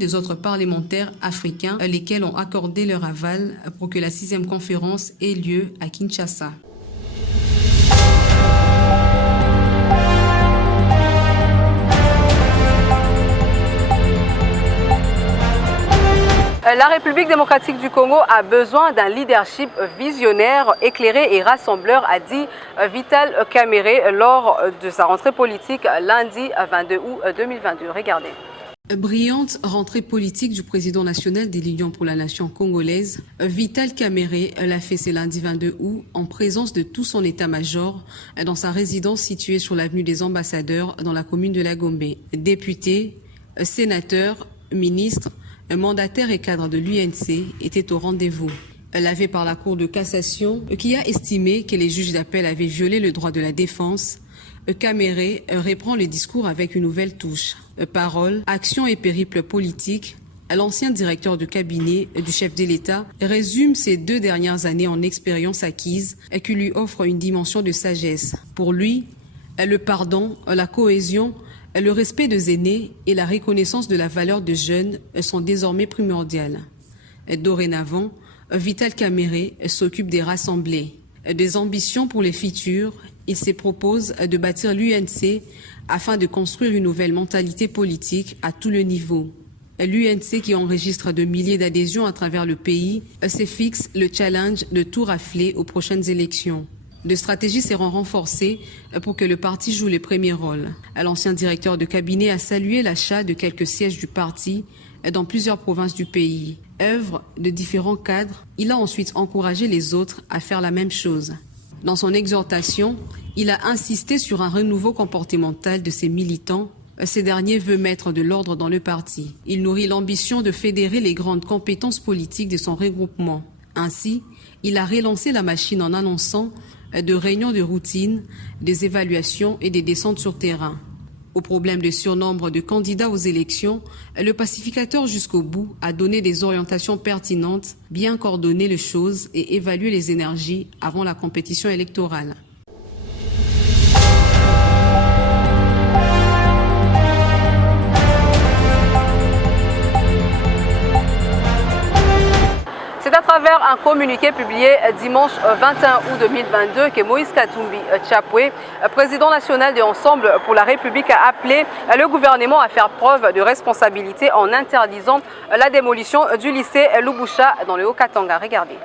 des autres parlementaires africains, lesquels ont accordé leur aval pour que la 6e conférence ait lieu à Kinshasa. La République démocratique du Congo a besoin d'un leadership visionnaire, éclairé et rassembleur, a dit Vital Kamerhe lors de sa rentrée politique lundi 22 août 2022. Regardez. Brillante rentrée politique du président national de l'Union pour la nation congolaise, Vital Kamerhe l'a fait ce lundi 22 août en présence de tout son état-major dans sa résidence située sur l'avenue des Ambassadeurs dans la commune de La Gombe. Députés, sénateurs, ministres, un mandataire et cadre de l'UNC était au rendez-vous. Lavé par la Cour de cassation, qui a estimé que les juges d'appel avaient violé le droit de la défense, Kamerhe reprend le discours avec une nouvelle touche. Paroles, actions et périples politiques, l'ancien directeur de cabinet du chef de l'État résume ces 2 dernières années en expérience acquise et qui lui offre une dimension de sagesse. Pour lui, le pardon, la cohésion, le respect des aînés et la reconnaissance de la valeur des jeunes sont désormais primordiales. Dorénavant, Vital Kamerhe s'occupe des rassemblés. Des ambitions pour les futurs, il se propose de bâtir l'UNC afin de construire une nouvelle mentalité politique à tous les niveaux. L'UNC, qui enregistre de milliers d'adhésions à travers le pays, se fixe le challenge de tout rafler aux prochaines élections. Des stratégies seront renforcées pour que le parti joue les premiers rôles. L'ancien directeur de cabinet a salué l'achat de quelques sièges du parti dans plusieurs provinces du pays. Œuvre de différents cadres, il a ensuite encouragé les autres à faire la même chose. Dans son exhortation, il a insisté sur un renouveau comportemental de ses militants. Ces derniers veulent mettre de l'ordre dans le parti. Il nourrit l'ambition de fédérer les grandes compétences politiques de son regroupement. Ainsi, il a relancé la machine en annonçant de réunions de routine, des évaluations et des descentes sur terrain. Au problème de surnombre de candidats aux élections, le pacificateur jusqu'au bout a donné des orientations pertinentes, bien coordonné les choses et évalué les énergies avant la compétition électorale. C'est à travers un communiqué publié dimanche 21 août 2022 que Moïse Katumbi Tchapwe, président national de Ensemble pour la République, a appelé le gouvernement à faire preuve de responsabilité en interdisant la démolition du lycée Lubusha dans le Haut-Katanga. Regardez.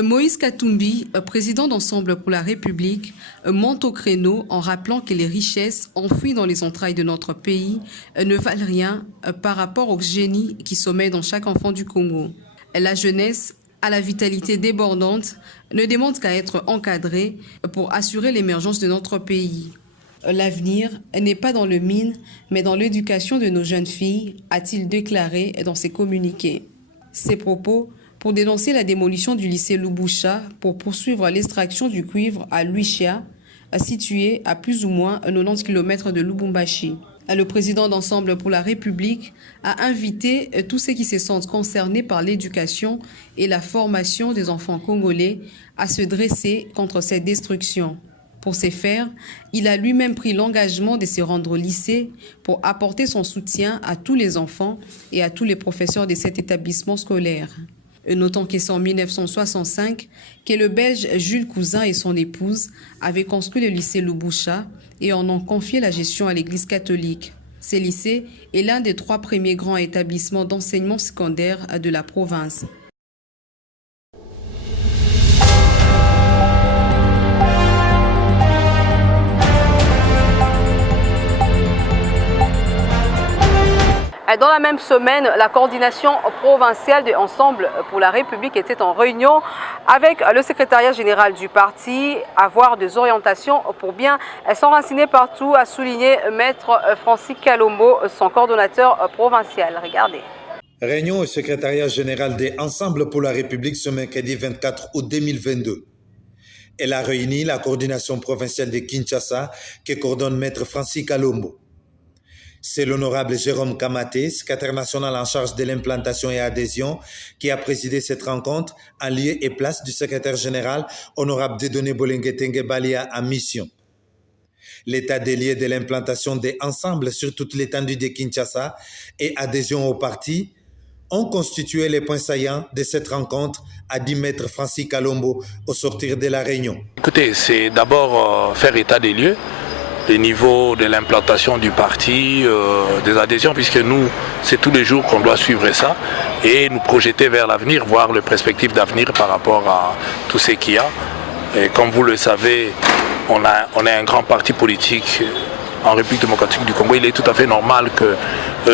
Moïse Katumbi, président d'Ensemble pour la République, monte au créneau en rappelant que les richesses enfouies dans les entrailles de notre pays ne valent rien par rapport au génie qui sommeille dans chaque enfant du Congo. La jeunesse, à la vitalité débordante, ne demande qu'à être encadrée pour assurer l'émergence de notre pays. L'avenir n'est pas dans le mine, mais dans l'éducation de nos jeunes filles, a-t-il déclaré dans ses communiqués. Ces propos pour dénoncer la démolition du lycée Lubusha pour poursuivre l'extraction du cuivre à Luichia, situé à plus ou moins 90 km de Lubumbashi. Le président d'Ensemble pour la République a invité tous ceux qui se sentent concernés par l'éducation et la formation des enfants congolais à se dresser contre cette destruction. Pour ce faire, il a lui-même pris l'engagement de se rendre au lycée pour apporter son soutien à tous les enfants et à tous les professeurs de cet établissement scolaire. Notons que c'est en 1965 que le Belge Jules Cousin et son épouse avaient construit le lycée Lubusha et en ont confié la gestion à l'Église catholique. Ce lycée est l'un des 3 premiers grands établissements d'enseignement secondaire de la province. Dans la même semaine, la coordination provinciale de Ensemble pour la République était en réunion avec le secrétariat général du parti, avoir des orientations pour bien s'enraciner partout, a souligné Maître Francis Kalombo, son coordonnateur provincial. Regardez. Réunion au secrétariat général de Ensemble pour la République ce mercredi 24 août 2022. Elle a réuni la coordination provinciale de Kinshasa que coordonne Maître Francis Kalombo. C'est l'honorable Jérôme Kamaté, secrétaire national en charge de l'implantation et adhésion, qui a présidé cette rencontre en lieu et place du secrétaire général, honorable Dieudonné Bolenge Tengue Balia, en mission. L'état des lieux de l'implantation des ensembles sur toute l'étendue de Kinshasa et adhésion au parti ont constitué les points saillants de cette rencontre, a dit Maître Francis Kalombo au sortir de la réunion. Écoutez, c'est d'abord faire état des lieux, le niveau de l'implantation du parti, des adhésions, puisque nous, c'est tous les jours qu'on doit suivre ça et nous projeter vers l'avenir, voir les perspectives d'avenir par rapport à tout ce qu'il y a. Et comme vous le savez, on est un grand parti politique en République démocratique du Congo. Il est tout à fait normal que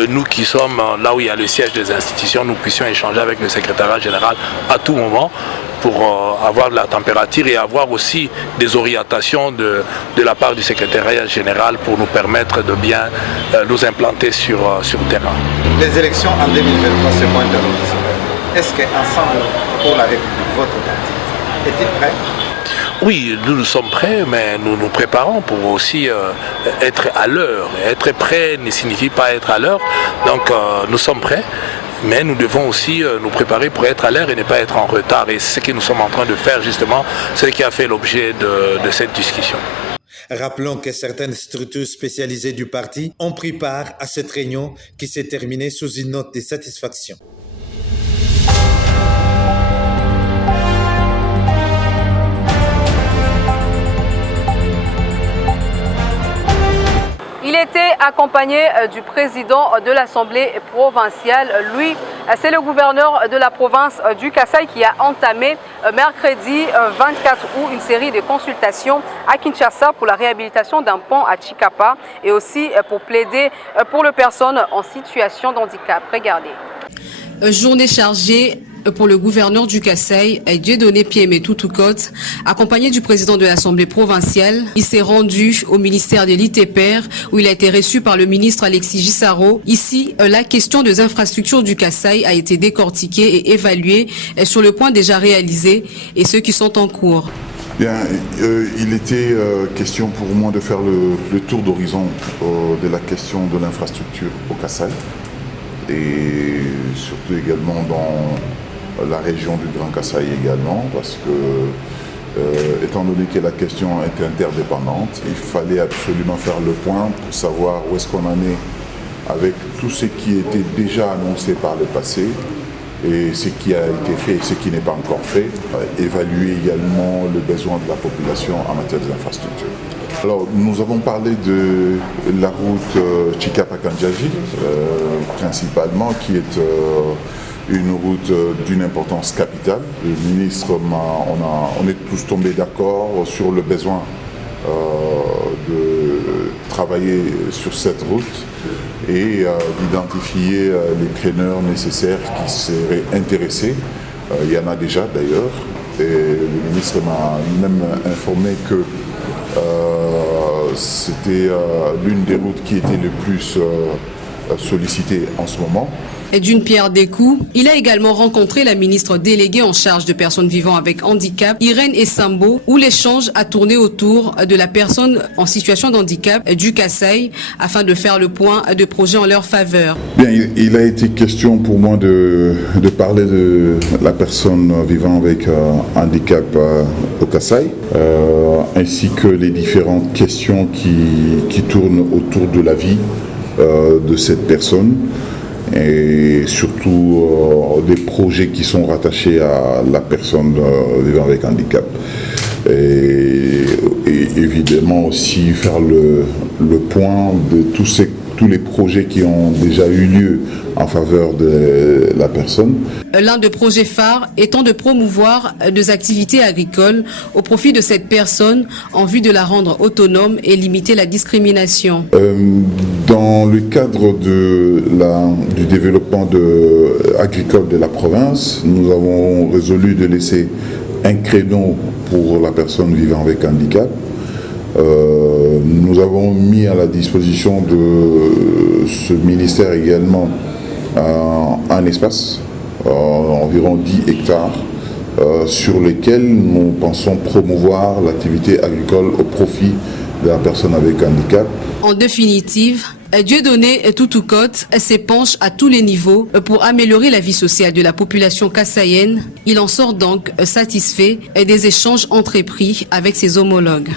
nous qui sommes là où il y a le siège des institutions, nous puissions échanger avec le secrétariat général à tout moment pour avoir de la température et avoir aussi des orientations de la part du secrétariat général pour nous permettre de bien nous implanter sur le terrain. Les élections en 2023 se pointent à l'horizon. Est-ce qu'Ensemble pour la République, votre parti, est-il prêt? Oui, nous sommes prêts, mais nous nous préparons pour aussi être à l'heure. Être prêt ne signifie pas être à l'heure, donc nous sommes prêts, mais nous devons aussi nous préparer pour être à l'heure et ne pas être en retard. Et c'est ce que nous sommes en train de faire justement, c'est ce qui a fait l'objet de cette discussion. Rappelons que certaines structures spécialisées du parti ont pris part à cette réunion qui s'est terminée sous une note de satisfaction. Il était accompagné du président de l'Assemblée provinciale. Lui, c'est le gouverneur de la province du Kasaï qui a entamé mercredi 24 août une série de consultations à Kinshasa pour la réhabilitation d'un pont à Chikapa et aussi pour plaider pour les personnes en situation de handicap. Regardez. Journée chargée pour le gouverneur du Kasaï, Dieudonné Piémé Toutoukot, accompagné du président de l'Assemblée provinciale. Il s'est rendu au ministère de l'ITPR où il a été reçu par le ministre Alexis Gisaro. Ici, la question des infrastructures du Kasaï a été décortiquée et évaluée sur le point déjà réalisé et ceux qui sont en cours. Bien, il était question pour moi de faire le tour d'horizon de la question de l'infrastructure au Kasaï et surtout également dans la région du Grand Kasaï également, parce que, étant donné que la question est interdépendante, il fallait absolument faire le point pour savoir où est-ce qu'on en est avec tout ce qui était déjà annoncé par le passé et ce qui a été fait et ce qui n'est pas encore fait, évaluer également le besoin de la population en matière d'infrastructures. Alors, nous avons parlé de la route Chikapa-Kandjaji, principalement, qui est une route d'une importance capitale. Le ministre, on est tous tombés d'accord sur le besoin de travailler sur cette route et d'identifier les preneurs nécessaires qui seraient intéressés. Il y en a déjà d'ailleurs. Et le ministre m'a même informé que c'était l'une des routes qui était le plus sollicitée en ce moment. Et d'une pierre des coups, il a également rencontré la ministre déléguée en charge de personnes vivant avec handicap, Irène Essambo, où l'échange a tourné autour de la personne en situation de handicap du Kasaï afin de faire le point de projets en leur faveur. Bien, il a été question pour moi de parler de la personne vivant avec handicap au Kasaï, ainsi que les différentes questions qui tournent autour de la vie de cette personne. Et surtout des projets qui sont rattachés à la personne vivant avec handicap. Et évidemment aussi faire le point de tous les projets qui ont déjà eu lieu en faveur de la personne. L'un des projets phares étant de promouvoir des activités agricoles au profit de cette personne en vue de la rendre autonome et limiter la discrimination. Dans le cadre du développement agricole de la province, nous avons résolu de laisser un créneau pour la personne vivant avec handicap. Nous avons mis à la disposition de ce ministère également un espace, environ 10 hectares, sur lesquels nous pensons promouvoir l'activité agricole au profit de la personne avec handicap. En définitive, Dieudonné Toutoukot s'épanche à tous les niveaux pour améliorer la vie sociale de la population kassaïenne. Il en sort donc satisfait des échanges entrepris avec ses homologues.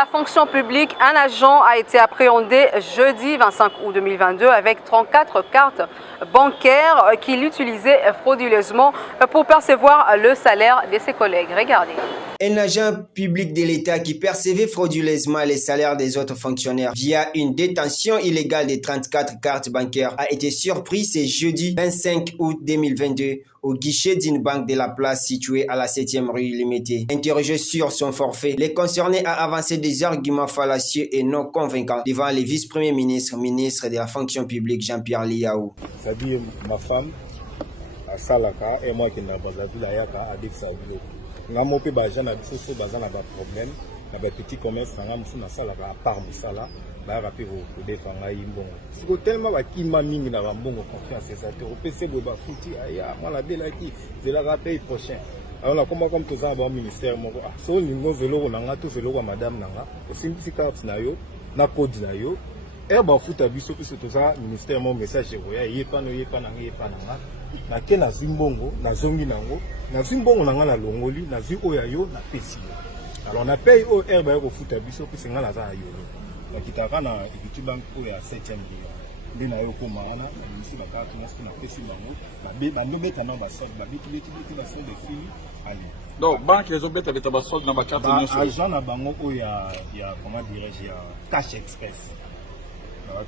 la fonction publique, un agent a été appréhendé jeudi 25 août 2022 avec 34 cartes bancaires qu'il utilisait frauduleusement pour percevoir le salaire de ses collègues. Regardez. Un agent public de l'État qui percevait frauduleusement les salaires des autres fonctionnaires via une détention illégale de 34 cartes bancaires a été surpris ce jeudi 25 août 2022 au guichet d'une banque de la place située à la 7e rue Limitée. Interrogé sur son forfait, le concerné a avancé des arguments fallacieux et non convaincants devant le vice-premier ministre, ministre de la fonction publique Jean-Pierre Liaou. C'est-à-dire ma femme, à Salaka, et moi qui n'ai pas vu la yaka à Dixabio. Nga mope bajan na biso so bazana ba problème na ba petit commerce nga musu na sala ka part musala ba rapi ko defanga yimbongo siko tellement ba kima mingi na bambongo confiance ça te opc bo ba futi aya mala de la ki de la rappel prochain alors là comme tout ça ba ministère moko so ningo velo na nga to velo kwa madame nanga osimbi carte na yo na code na yo e ba futa biso biso to ça ministère mon message ko ya yepa nanga na ke na zimbongo na zongi nango na zimbongo nanga na longoli na zi oya yo na pesi alors na paye au herbe ko futa biso ko singa na za yo na kitaka na Equity Bank ko ya 7e million ndina yo ko maana na misi ba ka tuna na pesi nango ba ndobeta na ba solde ba biti ba solde de fili ali donc banque les obeta beta ba solde na ba carte na agent na bango ko ya comment dirais-je ya cash express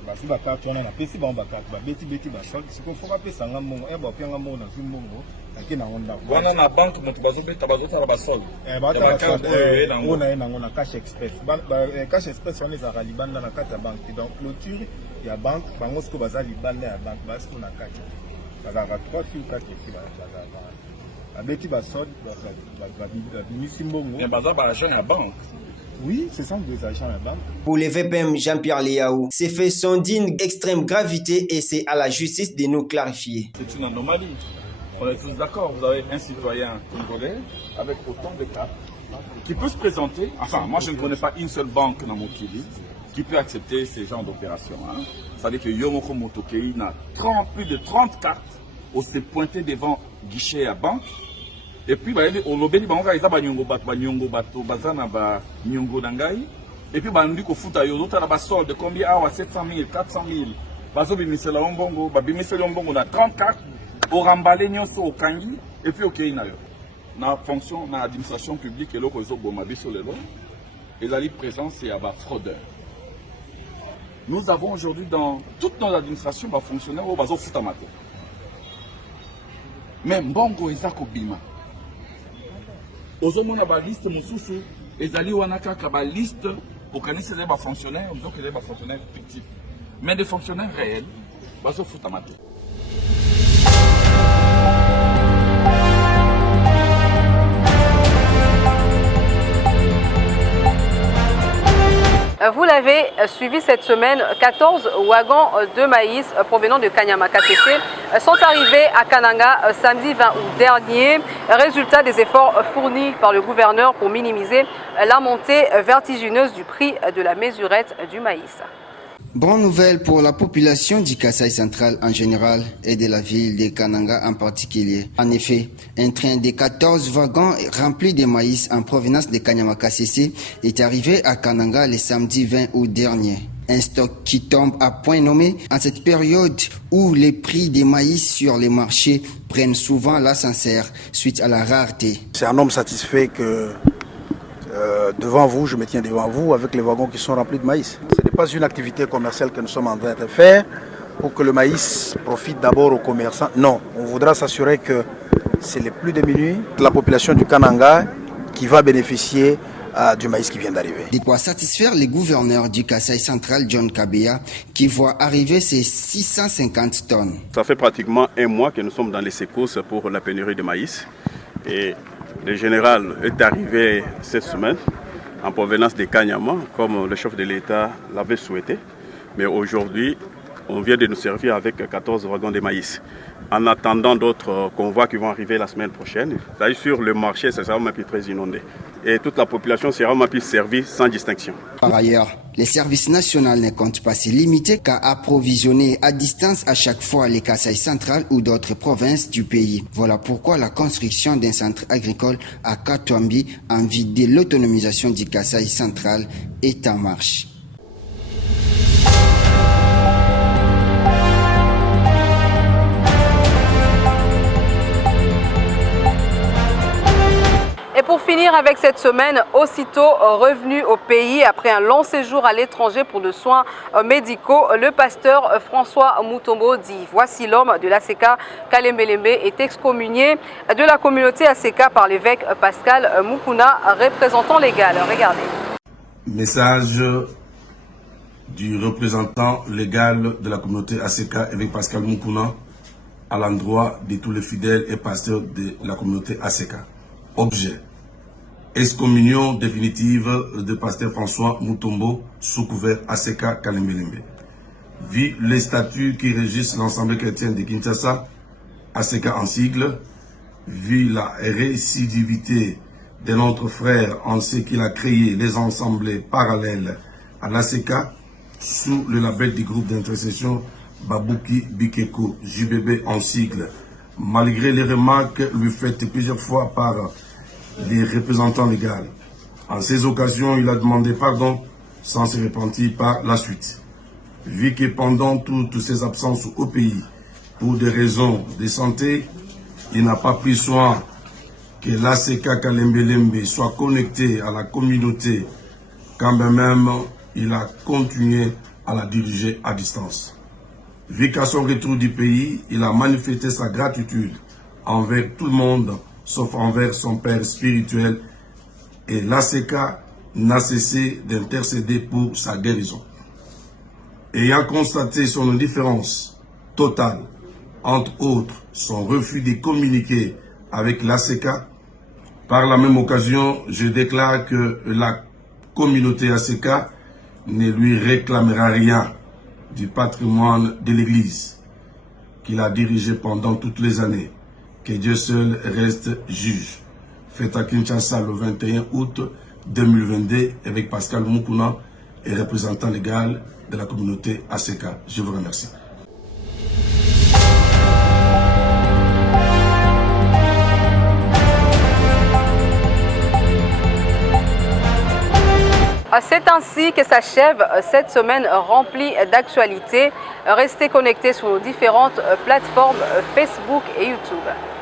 basi bakarte wana na pesi bango bakarte babeti ba solde siko foka pesa nga mongo e ba penga mongo na zimbongo ake na onda wana na banque moto bazobeta bazotala ba solde ona ye nango na cash express cash express wana ezalaka libanda na kati ya banque donc clôture ya banque bango siko baza libanda ya banque basiko na kati bazalaka 3 fil 4 esi bazalaka babeti ba solde babimisi mbongo baza ba agent ya banque. Oui, ce sont des agents à banque. Pour le VPM Jean-Pierre Liaou, ces faits sont d'une extrême gravité et c'est à la justice de nous clarifier. C'est une anomalie. On est tous d'accord, vous avez un citoyen congolais avec autant de cartes qui peut se présenter. Enfin, moi je ne connais pas une seule banque dans mon Kili qui peut accepter ces genres d'opérations. Hein. C'est-à-dire que Yomoko Motokei n'a plus de 30 cartes où s'est pointé devant guichet à banque. Et puis, on lobby bango ils ont nyongo bato bazana ba nyongo dangai. Et puis, bandi ko futa yo d'autres la solde de combien à 700 000, 400 000. Bazo bimisela ombongo, ba bimisela ombongo na 34 au rambale nyonso au kangi et puis OK na yo. Na fonction na administration publique et loko zo boma biso lelo. Et la libre présence c'est à ba fraudeur. Nous avons aujourd'hui dans toutes nos administrations ba fonctionnaires au bazo futa mato. Même bongo ezako bima. Ozomona ba liste mosusu ezali wana kaka ba liste okanisa les ba fonctionnaires donc les ba fonctionnaires fictifs mais des fonctionnaires réels bazo futamate. Vous l'avez suivi cette semaine, 14 wagons de maïs provenant de Kanyama KCC sont arrivés à Kananga samedi 20 août dernier. Résultat des efforts fournis par le gouverneur pour minimiser la montée vertigineuse du prix de la mesurette du maïs. Bonne nouvelle pour la population du Kasaï central en général et de la ville de Kananga en particulier. En effet, un train de 14 wagons remplis de maïs en provenance de Kanyama KCC est arrivé à Kananga le samedi 20 août dernier. Un stock qui tombe à point nommé en cette période où les prix des maïs sur les marchés prennent souvent l'ascenseur suite à la rareté. C'est un homme satisfait que devant vous, je me tiens devant vous avec les wagons qui sont remplis de maïs. Ce n'est pas une activité commerciale que nous sommes en train de faire pour que le maïs profite d'abord aux commerçants. Non, on voudra s'assurer que c'est les plus démunis de la population du Kananga qui va bénéficier du maïs qui vient d'arriver. De quoi satisfaire les gouverneurs du Kasaï central, John Kabea, qui voit arriver ces 650 tonnes. Ça fait pratiquement un mois que nous sommes dans les secousses pour la pénurie de maïs. Et le général est arrivé cette semaine en provenance de Kanyama, comme le chef de l'État l'avait souhaité. Mais aujourd'hui, on vient de nous servir avec 14 wagons de maïs. en attendant d'autres convois qui vont arriver la semaine prochaine. C'est-à-dire sur le marché, ça sera même plus très inondé. Et toute la population sera même plus servie sans distinction. Par ailleurs, les services nationaux ne comptent pas se limiter qu'à approvisionner à distance à chaque fois les Kasaï centrales ou d'autres provinces du pays. Voilà pourquoi la construction d'un centre agricole à Katouambi en vue de l'autonomisation du Kasaï central est en marche. Et pour finir avec cette semaine, aussitôt revenu au pays après un long séjour à l'étranger pour de soins médicaux, le pasteur François Mutombo dit « Voici l'homme de l'ACK Kalembelembe est excommunié de la communauté ACK par l'évêque Pascal Mukuna, représentant légal. » Regardez. Message du représentant légal de la communauté ACK, évêque Pascal Mukuna, à l'endroit de tous les fidèles et pasteurs de la communauté ACK. Objet: excommunion définitive de pasteur François Mutombo sous couvert ACK Kalembelembe. Vu les statuts qui régissent l'ensemble chrétien de Kinshasa, ACK en sigle, vu la récidivité de notre frère en ce qu'il a créé les ensembles parallèles à l'ACK sous le label du groupe d'intercession Babouki Bikeko JBB en sigle, malgré les remarques lui faites plusieurs fois par les représentants légaux. En ces occasions, il a demandé pardon sans se repentir par la suite. Vu que pendant toutes ses absences au pays, pour des raisons de santé, il n'a pas pris soin que l'ACK Kalembelembe soit connecté à la communauté, quand même il a continué à la diriger à distance. Vu qu'à son retour du pays, il a manifesté sa gratitude envers tout le monde, sauf envers son père spirituel, et l'ACK n'a cessé d'intercéder pour sa guérison. Ayant constaté son indifférence totale, entre autres son refus de communiquer avec l'ACK, par la même occasion, je déclare que la communauté ACK ne lui réclamera rien du patrimoine de l'Église qu'il a dirigé pendant toutes les années. Que Dieu seul reste juge. Fête à Kinshasa le 21 août 2022 avec Pascal Mukuna et représentant légal de la communauté ACK. Je vous remercie. C'est ainsi que s'achève cette semaine remplie d'actualités. Restez connectés sur nos différentes plateformes Facebook et YouTube.